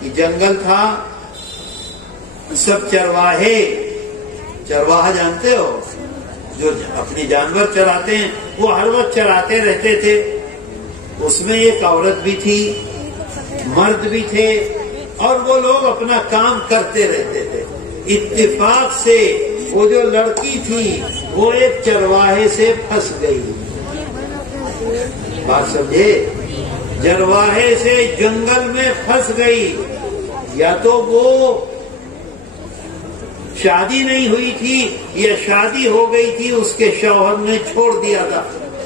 کہ جنگل تھا، سب چرواہے، چرواہا جانتے ہو جو اپنی جانور چراتے ہیں، وہ ہر وقت چراتے رہتے تھے. اس میں ایک عورت بھی تھی، مرد بھی تھے، اور وہ لوگ اپنا کام کرتے رہتے تھے. اتفاق سے وہ جو لڑکی تھی وہ ایک چرواہے سے پھنس گئی. بات سمجھے؟ چرواہے سے جنگل میں پھنس گئی. یا تو وہ شادی نہیں ہوئی تھی یا شادی ہو گئی تھی، اس کے شوہر نے چھوڑ دیا تھا.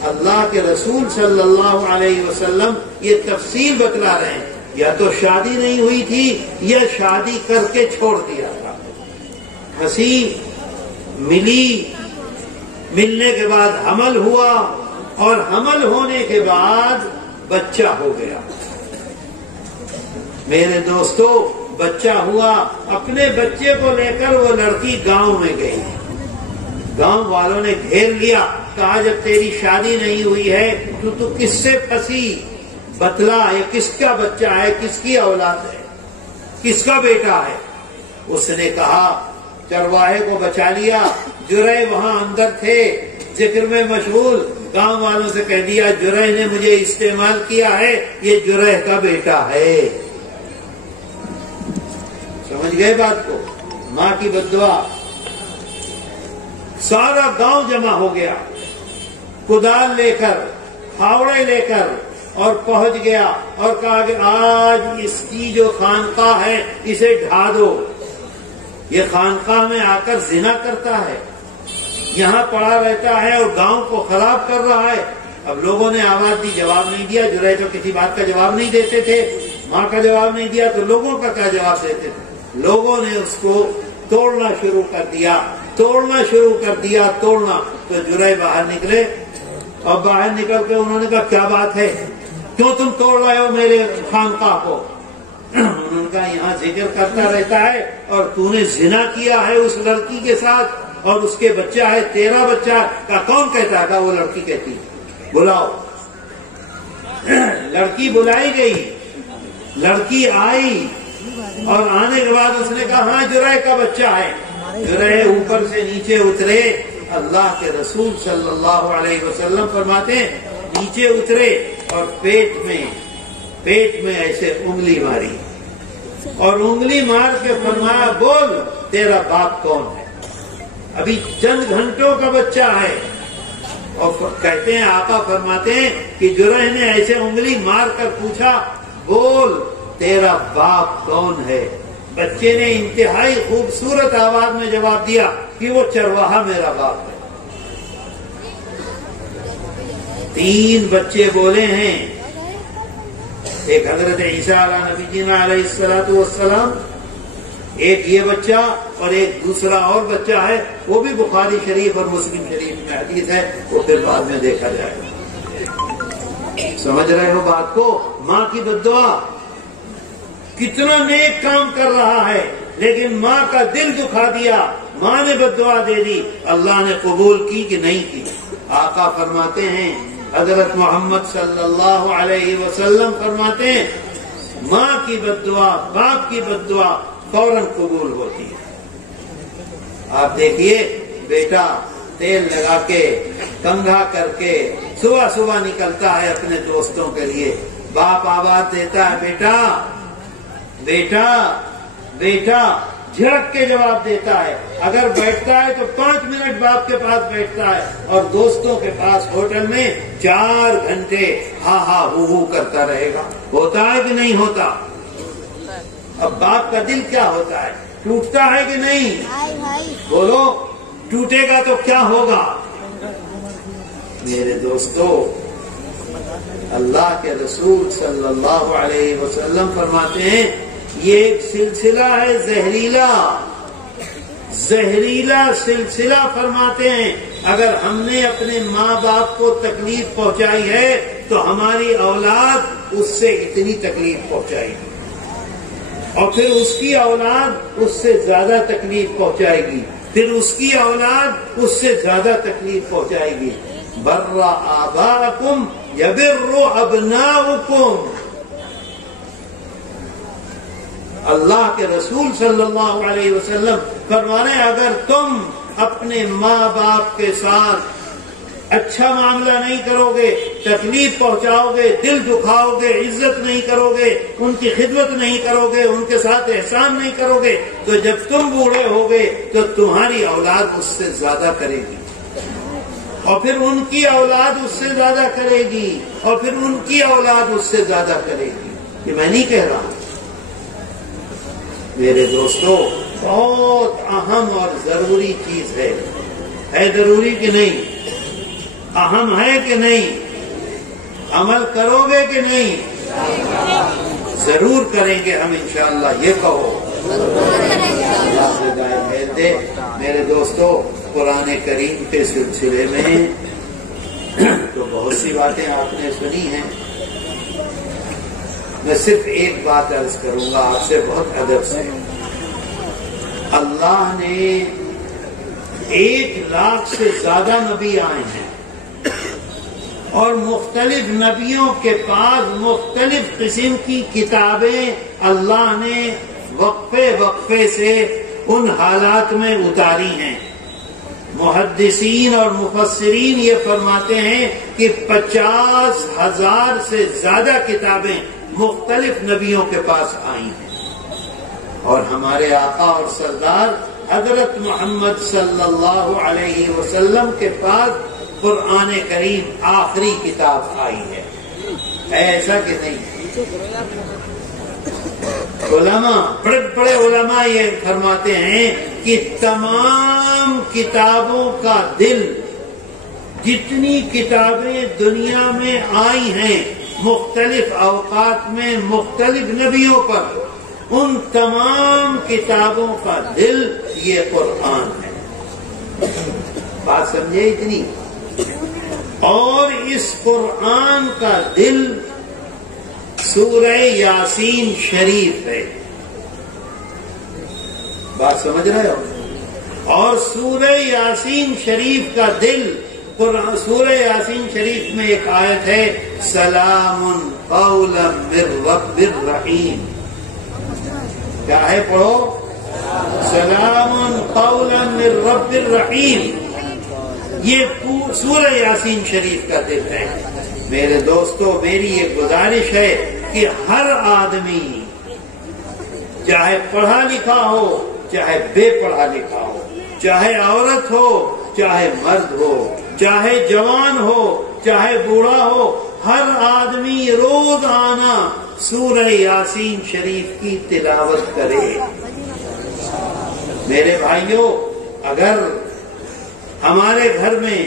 اللہ کے رسول صلی اللہ علیہ وسلم یہ تفصیل بتلا رہے ہیں، یا تو شادی نہیں ہوئی تھی یا شادی کر کے چھوڑ دیا تھا. ہنسی، ملی، ملنے کے بعد حمل ہوا اور حمل ہونے کے بعد بچہ ہو گیا. میرے دوستو، بچہ ہوا، اپنے بچے کو لے کر وہ لڑکی گاؤں میں گئی. گاؤں والوں نے گھیر لیا، کہا جب تیری شادی نہیں ہوئی ہے تو کس سے پھنسی؟ بتلا یہ کس کا بچہ ہے، کس کی اولاد ہے، کس کا بیٹا ہے؟ اس نے کہا چرواہے کو بچا لیا. جرے وہاں اندر تھے ذکر میں مشغول، گاؤں والوں سے کہہ دیا جرے نے مجھے استعمال کیا ہے، یہ جرے کا بیٹا ہے. سمجھ گئے بات کو؟ ماں کی بددعا. سارا گاؤں جمع ہو گیا، کدال لے کر، پھاوڑے لے کر، اور پہنچ گیا اور کہا کہ آج اس کی جو خانقاہ ہے اسے ڈھا دو. یہ خانقاہ میں آ کر زنا کرتا ہے، یہاں پڑا رہتا ہے اور گاؤں کو خراب کر رہا ہے. اب لوگوں نے آواز دی، جواب نہیں دیا. جرے تو کسی بات کا جواب نہیں دیتے تھے، ماں کا جواب نہیں دیا تو لوگوں کا کیا جواب دیتے تھے؟ لوگوں نے اس کو توڑنا شروع کر دیا، توڑنا شروع کر دیا، توڑنا. تو جرے باہر نکلے اور باہر نکل کے انہوں نے کہا کیا بات ہے، کیوں تم توڑ رہے ہو میرے خانقاہ کو؟ انہوں نے کہا یہاں ذکر کرتا رہتا ہے اور تو نے زنا کیا ہے اس لڑکی کے ساتھ اور اس کے بچہ ہے، تیرا بچہ ہے. کہا کون کہتا ہے؟ وہ لڑکی کہتی. بلاؤ. لڑکی بلائی گئی، لڑکی آئی اور آنے کے بعد اس نے کہا ہاں جرے کا بچہ ہے. جرے اوپر سے نیچے اترے. اللہ کے رسول صلی اللہ علیہ وسلم فرماتے ہیں نیچے اترے اور پیٹ میں ایسے انگلی ماری. اور انگلی مار کے فرمایا بول تیرا باپ کون ہے. ابھی چند گھنٹوں کا بچہ ہے اور کہتے ہیں آقا فرماتے ہیں کہ جرح نے ایسے انگلی مار کر پوچھا بول تیرا باپ کون ہے. بچے نے انتہائی خوبصورت آواز میں جواب دیا کہ وہ چرواہا میرا باپ ہے. 3 بچے بولے ہیں، ایک حضرت عیسیٰ علیہ نبی جینا علیہ الصلوۃ والسلام، ایک یہ بچہ اور ایک دوسرا اور بچہ ہے، وہ بھی بخاری شریف اور مسلم شریف میں حدیث ہے، وہ پھر بعد میں دیکھا جائے گا. سمجھ رہے ہو بات کو؟ ماں کی بددعا، کتنا نیک کام کر رہا ہے لیکن ماں کا دل دکھا دیا، ماں نے بددعا دے دی، اللہ نے قبول کی کہ نہیں کی. آقا فرماتے ہیں، حضرت محمد صلی اللہ علیہ وسلم فرماتے ہیں ماں کی بددعا باپ کی بددعا فوراً قبول ہوتی ہے. آپ دیکھیے بیٹا تیل لگا کے کنگھا کر کے صبح صبح نکلتا ہے اپنے دوستوں کے لیے، باپ آواز دیتا ہے بیٹا بیٹا بیٹا، جھڑک کے جواب دیتا ہے. اگر بیٹھتا ہے تو 5 منٹ باپ کے پاس بیٹھتا ہے اور دوستوں کے پاس ہوٹل میں 4 گھنٹے ہا ہا ہو کرتا رہے گا. ہوتا ہے کہ نہیں ہوتا؟ اب باپ کا دل کیا ہوتا ہے؟ ٹوٹتا ہے کہ نہیں؟ بولو ٹوٹے گا تو کیا ہوگا؟ میرے دوستو، اللہ کے رسول صلی اللہ علیہ وسلم فرماتے ہیں یہ ایک سلسلہ ہے زہریلا سلسلہ. فرماتے ہیں اگر ہم نے اپنے ماں باپ کو تکلیف پہنچائی ہے تو ہماری اولاد اس سے اتنی تکلیف پہنچائے گی اور پھر اس کی اولاد اس سے زیادہ تکلیف پہنچائے گی، پھر اس کی اولاد اس سے زیادہ تکلیف پہنچائے گی. بر آباءکم یبر ابناؤکم. اللہ کے رسول صلی اللہ علیہ وسلم فرمانے اگر تم اپنے ماں باپ کے ساتھ اچھا معاملہ نہیں کرو گے، تکلیف پہنچاؤ گے، دل دکھاؤ گے، عزت نہیں کرو گے، ان کی خدمت نہیں کرو گے، ان کے ساتھ احسان نہیں کرو گے، تو جب تم بوڑھے ہوگے تو تمہاری اولاد اس سے زیادہ کرے گی اور پھر ان کی اولاد اس سے زیادہ کرے گی اور پھر ان کی اولاد اس سے زیادہ کرے گی. یہ میں نہیں کہہ رہا. میرے دوستو بہت اہم اور ضروری چیز ہے ضروری کہ نہیں؟ اہم ہے کہ نہیں؟ عمل کرو گے کہ نہیں؟ ضرور کریں گے ہم انشاءاللہ. یہ کہو اللہ سے ہدایت دے. میرے دوستو قرآن کریم کے سلسلے میں تو بہت سی باتیں آپ نے سنی ہیں. میں صرف ایک بات عرض کروں گا آپ سے بہت ادب سے. اللہ نے 1 لاکھ سے زیادہ نبی آئے ہیں اور مختلف نبیوں کے پاس مختلف قسم کی کتابیں اللہ نے وقفے سے ان حالات میں اتاری ہیں. محدثین اور مفسرین یہ فرماتے ہیں کہ 50,000 سے زیادہ کتابیں مختلف نبیوں کے پاس آئی ہیں اور ہمارے آقا اور سردار حضرت محمد صلی اللہ علیہ وسلم کے پاس قرآن کریم آخری کتاب آئی ہے. ایسا کہ نہیں؟ علماء بڑے علماء یہ فرماتے ہیں کہ تمام کتابوں کا دل، جتنی کتابیں دنیا میں آئی ہیں مختلف اوقات میں مختلف نبیوں پر، ان تمام کتابوں کا دل یہ قرآن ہے. بات سمجھے اتنی؟ اور اس قرآن کا دل سورہ یاسین شریف ہے. بات سمجھ رہے ہو؟ اور سورہ یاسین شریف کا دل، سورہ یاسین شریف میں ایک آیت ہے سلام قولا من رب الرحیم. کیا ہے؟ پڑھو سلام قولا من رب الرحیم. یہ سورہ یاسین شریف کا دل ہے. میرے دوستو میری یہ گزارش ہے کہ ہر آدمی چاہے پڑھا لکھا ہو چاہے بے پڑھا لکھا ہو، چاہے عورت ہو چاہے مرد ہو، چاہے جوان ہو چاہے بوڑھا ہو، ہر آدمی روزانہ سورہ یاسین شریف کی تلاوت کرے۔ میرے بھائیوں، اگر ہمارے گھر میں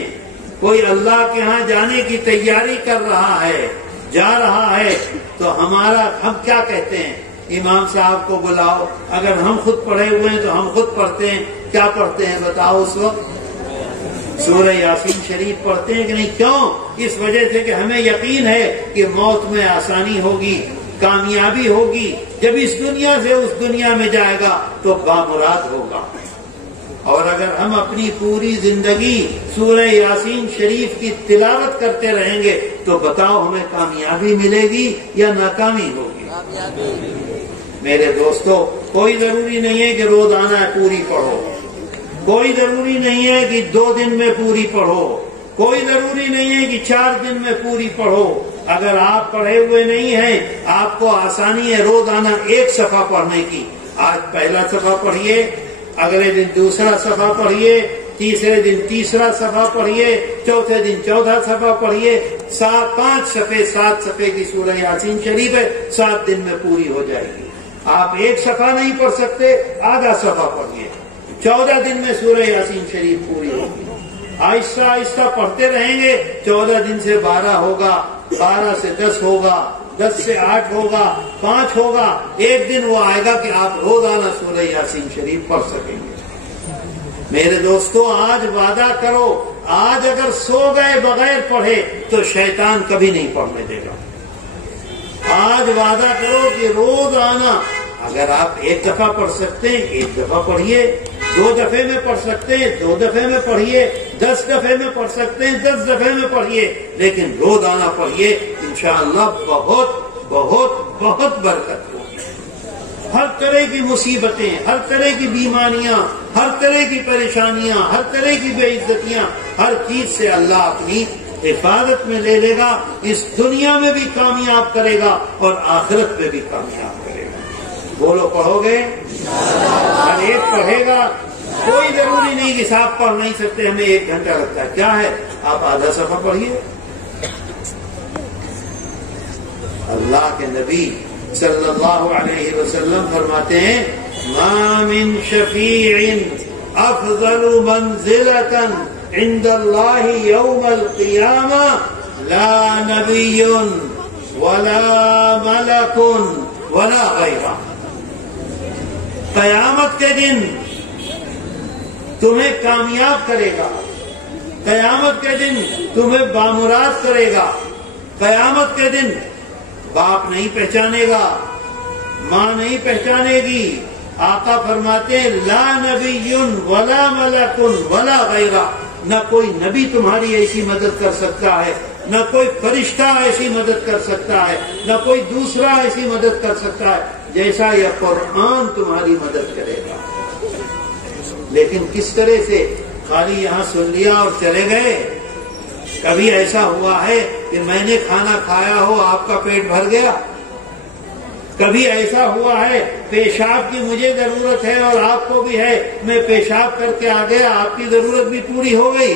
کوئی اللہ کے ہاں جانے کی تیاری کر رہا ہے، جا رہا ہے، تو ہم کیا کہتے ہیں؟ امام صاحب کو بلاؤ۔ اگر ہم خود پڑھے ہوئے ہیں تو ہم خود پڑھتے ہیں۔ کیا پڑھتے ہیں بتاؤ؟ اس وقت سورہ یاسین شریف پڑھتے ہیں کہ نہیں؟ کیوں؟ اس وجہ سے کہ ہمیں یقین ہے کہ موت میں آسانی ہوگی، کامیابی ہوگی، جب اس دنیا سے اس دنیا میں جائے گا تو بامراد ہوگا۔ اور اگر ہم اپنی پوری زندگی سورہ یاسین شریف کی تلاوت کرتے رہیں گے تو بتاؤ ہمیں کامیابی ملے گی یا ناکامی ہوگی؟ میرے دوستو، کوئی ضروری نہیں ہے کہ روزانہ پوری پڑھو، کوئی ضروری نہیں ہے کہ 2 دن میں پوری پڑھو، کوئی ضروری نہیں ہے کہ 4 دن میں پوری پڑھو۔ اگر آپ پڑھے ہوئے نہیں ہیں، آپ کو آسانی ہے روزانہ 1 صفحہ پڑھنے کی۔ آج پہلا صفحہ پڑھیے، اگلے دن دوسرا صفحہ پڑھیے، تیسرے دن تیسرا صفحہ پڑھیے، چوتھے دن چوتھا صفحہ پڑھیے۔ 5 صفحے 7 صفحے کی سورہ یاسین شریف ہے، 7 دن میں پوری ہو جائے گی۔ آپ 1 صفحہ نہیں پڑھ سکتے، آدھا صفحہ پڑھیے، 14 دن میں سورہ یاسین شریف پوری ہوگی۔ آہستہ آہستہ پڑھتے رہیں گے، 14 دن سے 12 ہوگا، 12 سے 10 ہوگا، 10 سے 8 ہوگا، 5 ہوگا، ایک دن وہ آئے گا کہ آپ روزانہ سورہ یاسین شریف پڑھ سکیں گے۔ میرے دوستو، آج وعدہ کرو، آج اگر سو گئے بغیر پڑھے تو شیطان کبھی نہیں پڑھنے دے گا۔ آج وعدہ کرو کہ روزانہ اگر آپ 1 دفعہ پڑھ سکتے ہیں 1 دفعہ پڑھیے، 2 دفعے میں پڑھ سکتے ہیں 2 دفعے میں پڑھیے، 10 دفعے میں پڑھ سکتے ہیں 10 دفعے میں پڑھیے، لیکن روزانہ پڑھیے، انشاءاللہ بہت بہت بہت برکت ہوگی۔ ہر طرح کی مصیبتیں، ہر طرح کی بیماریاں، ہر طرح کی پریشانیاں، ہر طرح کی بے عزتیاں، ہر چیز سے اللہ اپنی حفاظت میں لے لے گا، اس دنیا میں بھی کامیاب کرے گا اور آخرت میں بھی کامیاب کرے گا۔ بولو، پڑھو گے؟ ہر ایک پڑھے گا۔ کوئی ضروری نہیں کہ صاحب پڑھ نہیں سکتے، ہمیں 1 گھنٹہ لگتا ہے، کیا ہے، آپ آدھا صفحہ پڑھیے۔ اللہ کے نبی صلی اللہ علیہ وسلم فرماتے ہیں، ما من شفیع افضل منزلۃ عند اللہ یوم القیامہ لا نبی ولا ملک ولا غیرہ۔ قیامت کے دن تمہیں کامیاب کرے گا، قیامت کے دن تمہیں بامراد کرے گا، قیامت کے دن باپ نہیں پہچانے گا، ماں نہیں پہچانے گی۔ آقا فرماتے ہیں، لا نبی ولا ملک ولا غیرہ، نہ کوئی نبی تمہاری ایسی مدد کر سکتا ہے، نہ کوئی فرشتہ ایسی مدد کر سکتا ہے، نہ کوئی دوسرا ایسی مدد کر سکتا ہے جیسا یہ قرآن تمہاری مدد کرے گا۔ لیکن کس طرح سے؟ خالی یہاں سن لیا اور چلے گئے؟ کبھی ایسا ہوا ہے کہ میں نے کھانا کھایا ہو، آپ کا پیٹ بھر گیا؟ کبھی ایسا ہوا ہے پیشاب کی مجھے ضرورت ہے اور آپ کو بھی ہے، میں پیشاب کر کے آ گیا، آپ کی ضرورت بھی پوری ہو گئی؟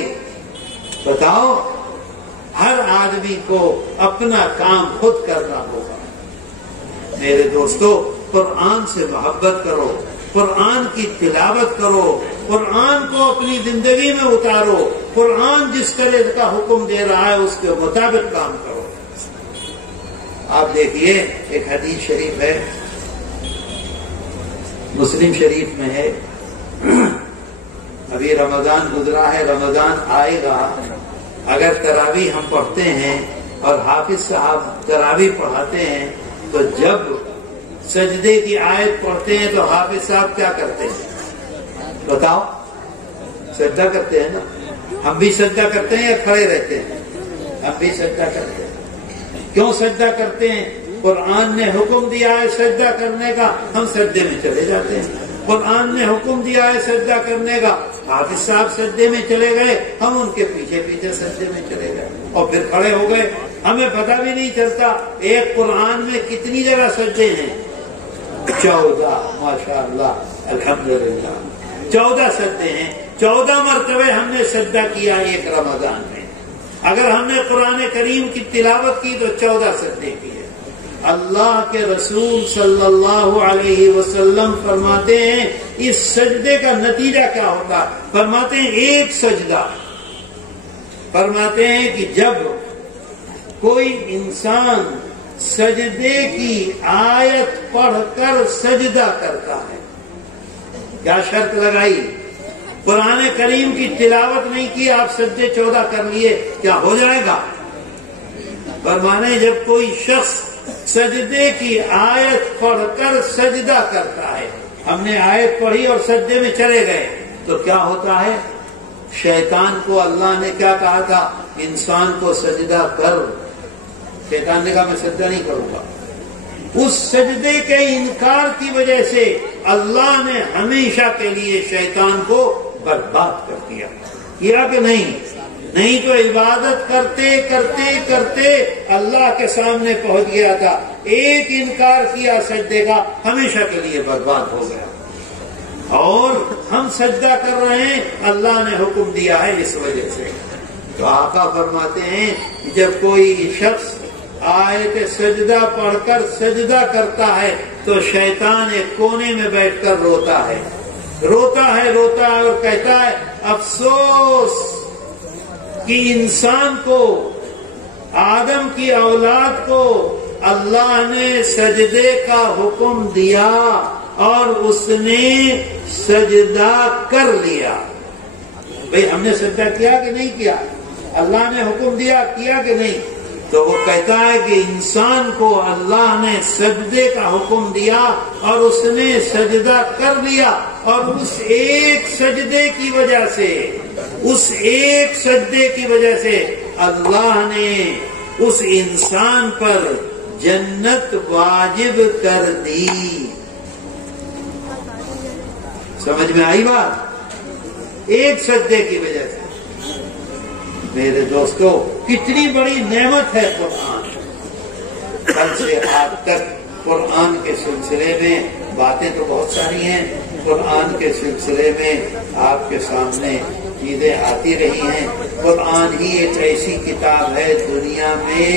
بتاؤ، ہر آدمی کو اپنا کام خود کرنا ہوگا۔ میرے دوستو، قرآن سے محبت کرو، قرآن کی تلاوت کرو، قرآن کو اپنی زندگی میں اتارو، قرآن جس طرح کا حکم دے رہا ہے اس کے مطابق کام کرو۔ آپ دیکھیے، ایک حدیث شریف ہے، مسلم شریف میں ہے، ابھی رمضان گزرا ہے، رمضان آئے گا، اگر تراویح ہم پڑھتے ہیں اور حافظ صاحب تراویح پڑھاتے ہیں تو جب سجدے کی آیت پڑھتے ہیں تو حافظ صاحب کیا کرتے ہیں؟ بتاؤ، سجدہ کرتے ہیں نا؟ ہم بھی سجدہ کرتے ہیں یا کھڑے رہتے ہیں؟ ہم بھی سجدہ کرتے ہیں۔ کیوں سجدہ کرتے ہیں؟ قرآن نے حکم دیا ہے سجدہ کرنے کا، ہم سجدے میں چلے جاتے ہیں۔ قرآن نے حکم دیا ہے سجدہ کرنے کا، حافظ صاحب سجدے میں چلے گئے، ہم ان کے پیچھے پیچھے سجدے میں چلے گئے اور پھر کھڑے ہو گئے، ہمیں پتہ بھی نہیں چلتا ایک قرآن میں کتنی جگہ سجدے ہیں۔ 14 ماشاءاللہ الحمدللہ 14 سجدے ہیں. 14 مرتبہ ہم نے سجدہ کیا ایک رمضان میں. اگر ہم نے قرآن کریم کی تلاوت کی تو 14 سجدے کیے. اللہ کے رسول صلی اللہ علیہ وسلم فرماتے ہیں اس سجدے کا نتیجہ کیا ہوتا. فرماتے ہیں ایک سجدہ، فرماتے ہیں کہ جب کوئی انسان سجدے کی آیت پڑھ کر سجدہ کرتا ہے، کیا شرط لگائی؟ قرآن کریم کی تلاوت نہیں کی، آپ سجدے 14 کر لیے، کیا ہو جائے گا؟ فرمانے جب کوئی شخص سجدے کی آیت پڑھ کر سجدہ کرتا ہے، ہم نے آیت پڑھی اور سجدے میں چلے گئے تو کیا ہوتا ہے؟ شیطان کو اللہ نے کیا کہا تھا؟ انسان کو سجدہ کر. شیطان نے کہا میں سجدہ نہیں کروں گا. اس سجدے کے انکار کی وجہ سے اللہ نے ہمیشہ کے لیے شیطان کو برباد کر دیا. کیا کہ نہیں؟ نہیں تو عبادت کرتے کرتے کرتے اللہ کے سامنے پہنچ گیا تھا. ایک انکار کیا سجدے کا، ہمیشہ کے لیے برباد ہو گیا. اور ہم سجدہ کر رہے ہیں، اللہ نے حکم دیا ہے اس وجہ سے. تو آقا فرماتے ہیں جب کوئی شخص آیت سجدہ پڑھ کر سجدہ کرتا ہے تو شیطان ایک کونے میں بیٹھ کر روتا ہے اور کہتا ہے افسوس کہ انسان کو، آدم کی اولاد کو اللہ نے سجدے کا حکم دیا اور اس نے سجدہ کر لیا. بھئی ہم نے سجدہ کیا کہ نہیں کیا؟ اللہ نے حکم دیا، کیا کہ نہیں؟ تو وہ کہتا ہے کہ انسان کو اللہ نے سجدے کا حکم دیا اور اس نے سجدہ کر لیا، اور اس ایک سجدے کی وجہ سے اللہ نے اس انسان پر جنت واجب کر دی. سمجھ میں آئی بات؟ ایک سجدے کی وجہ سے. میرے دوستو کتنی بڑی نعمت ہے قرآن. کل سے آج تک قرآن کے سلسلے میں باتیں تو بہت ساری ہیں. قرآن کے سلسلے میں آپ کے سامنے چیزیں آتی رہی ہیں. قرآن ہی ایک ایسی کتاب ہے، دنیا میں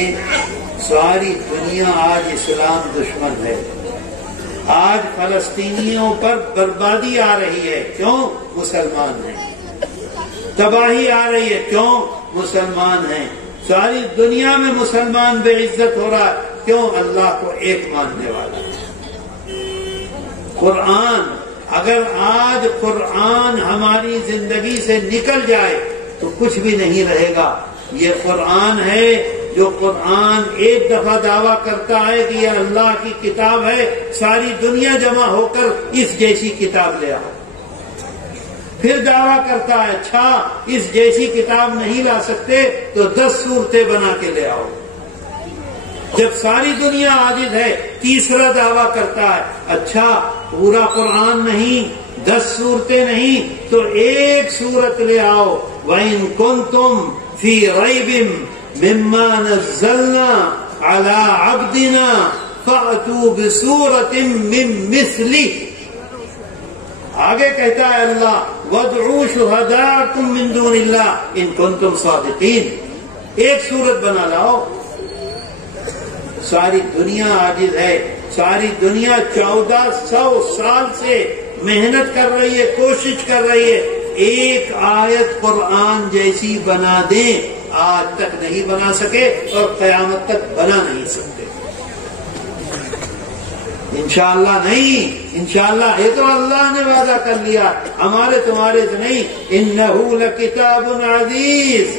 ساری دنیا آج اسلام دشمن ہے. آج فلسطینیوں پر بربادی آ رہی ہے، کیوں؟ مسلمان ہیں. تباہی آ رہی ہے، کیوں؟ مسلمان ہیں. ساری دنیا میں مسلمان بے عزت ہو رہا ہے، کیوں؟ اللہ کو ایک ماننے والا. قرآن، اگر آج قرآن ہماری زندگی سے نکل جائے تو کچھ بھی نہیں رہے گا. یہ قرآن ہے جو قرآن ایک دفعہ دعویٰ کرتا ہے کہ یہ اللہ کی کتاب ہے، ساری دنیا جمع ہو کر اس جیسی کتاب لے آؤ. پھر دعویٰ کرتا ہے اچھا اس جیسی کتاب نہیں لا سکتے تو 10 صورتیں بنا کے لے آؤ. جب ساری دنیا عاجز ہے، تیسرا دعویٰ کرتا ہے اچھا پورا قرآن نہیں، 10 صورتیں نہیں تو ایک صورت لے آؤ. وَإِن كُنتُمْ فِي رَيْبٍ مِّمَّا نَزَّلْنَا عَلَىٰ عَبْدِنَا فَأْتُوا بِسُورَةٍ مِّن مِّثْلِهِ. آگے کہتا ہے اللہ وَادْعُوا شُهَدَاءَكُم مِّن دُونِ اللَّهِ إِن كُنتُمْ صَادِقِينَ. ایک صورت بنا لاؤ. ساری دنیا عاجز ہے، ساری دنیا 1400 سال سے محنت کر رہی ہے، کوشش کر رہی ہے ایک آیت قرآن جیسی بنا دیں. آج تک نہیں بنا سکے اور قیامت تک بنا نہیں سکتے. انشاءاللہ نہیں، انشاءاللہ یہ تو اللہ نے وعدہ کر لیا، ہمارے تمہارے سے نہیں. انہ لکتاب عزیز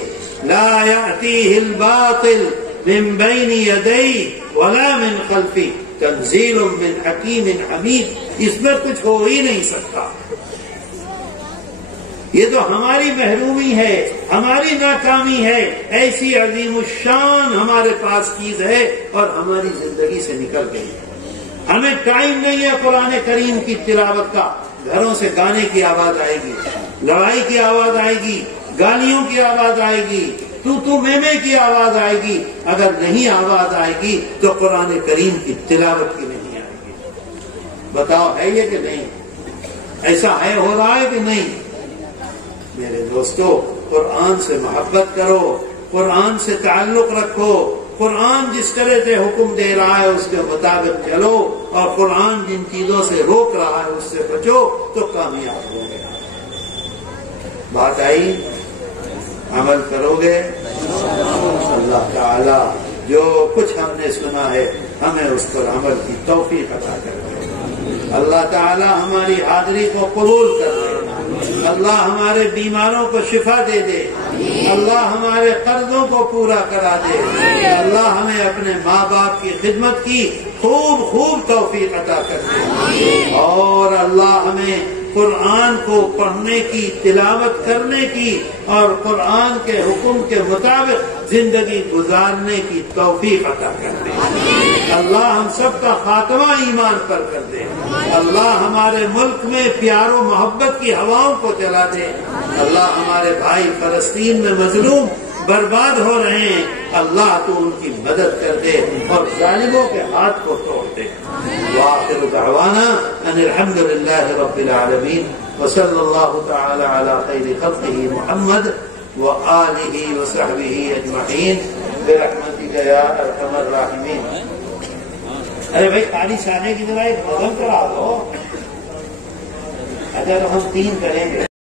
لا یأتیہ الباطل من بین یدیہ ولا من خلفہ تنزیل من حکیم حمید. اس میں کچھ ہو ہی نہیں سکتا. یہ تو ہماری محرومی ہے، ہماری ناکامی ہے. ایسی عظیم الشان ہمارے پاس چیز ہے اور ہماری زندگی سے نکل گئی. ہمیں ٹائم نہیں ہے قرآن کریم کی تلاوت کا. گھروں سے گانے کی آواز آئے گی، لڑائی کی آواز آئے گی، گالیوں کی آواز آئے گی، تو میں کی آواز آئے گی. اگر نہیں آواز آئے گی تو قرآن کریم کی تلاوت کی نہیں آئے گی. بتاؤ ہے یہ کہ نہیں؟ ایسا ہے، ہو رہا ہے کہ نہیں؟ میرے دوستو، قرآن سے محبت کرو، قرآن سے تعلق رکھو، قرآن جس طرح سے حکم دے رہا ہے اس کے مطابق چلو، اور قرآن جن چیزوں سے روک رہا ہے اس سے بچو تو کامیاب ہو گے۔ بات آئی؟ عمل کرو گے؟ اللہ تعالی جو کچھ ہم نے سنا ہے ہمیں اس پر عمل کی توفیق عطا کر دے۔ اللہ تعالی ہماری حاضری کو قبول کر دے، اللہ ہمارے بیماروں کو شفا دے دے، اللہ ہمارے قرضوں کو پورا کرا دے، اللہ ہمیں اپنے ماں باپ کی خدمت کی خوب توفیق عطا کر دے، اور اللہ ہمیں قرآن کو پڑھنے کی، تلاوت کرنے کی اور قرآن کے حکم کے مطابق زندگی گزارنے کی توفیق عطا کر دے۔ اللہ ہم سب کا خاتمہ ایمان پر کر دے، اللہ ہمارے ملک میں پیار و محبت کی ہواؤں کو چلا دے، اللہ ہمارے بھائی فلسطین میں مظلوم برباد ہو رہے ہیں، اللہ تو ان کی مدد کر دے اور ظالموں کے ہاتھ کو توڑ دے۔ وآخر دعوانا ان الحمد للہ رب العالمین، وصلی اللہ تعالی علی خیر خلقہ محمد وآلہ وصحبہ اجمعین برحمتک یا ارحم الراحمین۔ ارے بھائی قاری شانے کی ذرا ایک نظم کرا دو۔ اچھا تو ہم 3 کریں گے۔